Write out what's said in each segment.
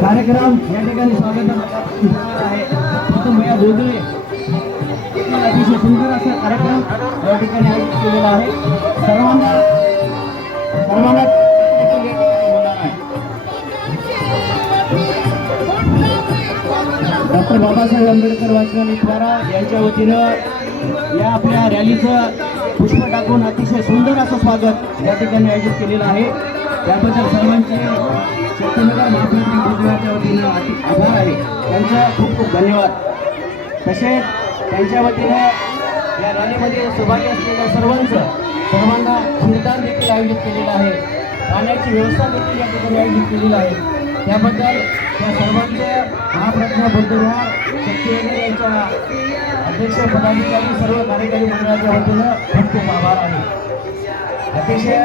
कार्यक्रम या ठिकाणी स्वागत आहे. भैया बोधले अतिशय सुंदर असा कार्यक्रम या ठिकाणी आयोजित केलेला आहे. सर्वांना डॉक्टर बाबासाहेब आंबेडकर वाचनालय द्वारा यांच्या वतीनं या आपल्या रॅलीचं पुष्प टाकून अतिशय सुंदर असं स्वागत या ठिकाणी आयोजित केलेलं आहे. त्याबद्दल सर्वांचे शक्तीनगर महाप्रतिनिधी मंडळाच्या वतीनं आभार आहे. त्यांचा खूप खूप धन्यवाद. तसेच त्यांच्या वतीनं या रॅलीमध्ये सहभागी असलेल्या सर्वांना खीरदान देखील आयोजित केलेलं आहे. पाण्याची व्यवस्था देखील या ठिकाणी आयोजित केलेली आहे. त्याबद्दल त्या सर्वांचे महाप्रज्ञा बुद्धविहार शक्तीनगर यांच्या अध्यक्ष पदाधिकारी सर्व कार्यकारी मंडळाच्या वतीनं खूप खूप आभार आहे. अतिशय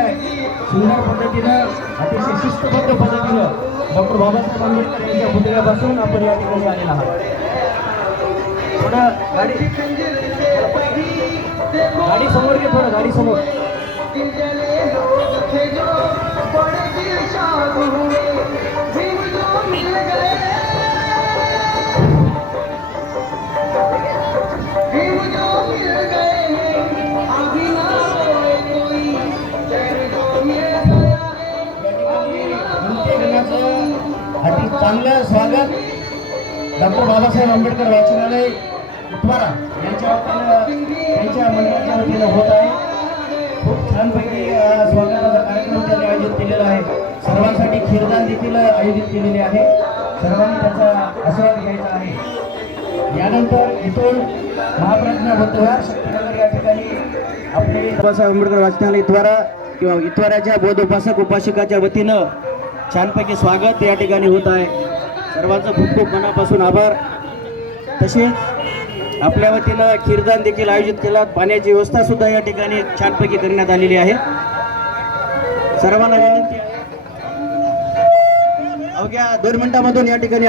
सुंदर पद्धतीनं अतिशय शिस्तबद्ध पद्धतीनं डॉक्टर बाबासाहेब आंबेडकर यांच्या पुतळ्यापासून आपण या ठिकाणी आलेला आहोत. थोडं गाडी समोर घे, थोडं गाडी समोर. चांगलं स्वागत डॉक्टर बाबासाहेब आंबेडकर वाचनालय द्वारा यांच्या मंडळाच्या वतीनं होत आहे. खूप छानपैकी स्वागताचा कार्यक्रम त्यांनी आयोजित केलेला आहे. सर्वांसाठी खीरदान देखील आयोजित केलेले आहे. सर्वांनी त्याचा आस्वाद घ्यायचा आहे. यानंतर इथून महाप्रज्ञा बुद्धविहार शक्तीनगर या ठिकाणी आपले बाबासाहेब आंबेडकर वाचनालय द्वारा किंवा इतवाराच्या बौद्ध उपासक उपासिकाच्या वतीनं छानपैकी स्वागत या ठिकाणी होत आहे. सर्वांचं खूप खूप मनापासून आभार. तसेच आपल्या वतीनं खीरदान देखील आयोजित केला. पाण्याची व्यवस्था सुद्धा या ठिकाणी छानपैकी करण्यात आलेली आहे. सर्वांना विनंती आहे अवघ्या 2 मिनिटांमधून या ठिकाणी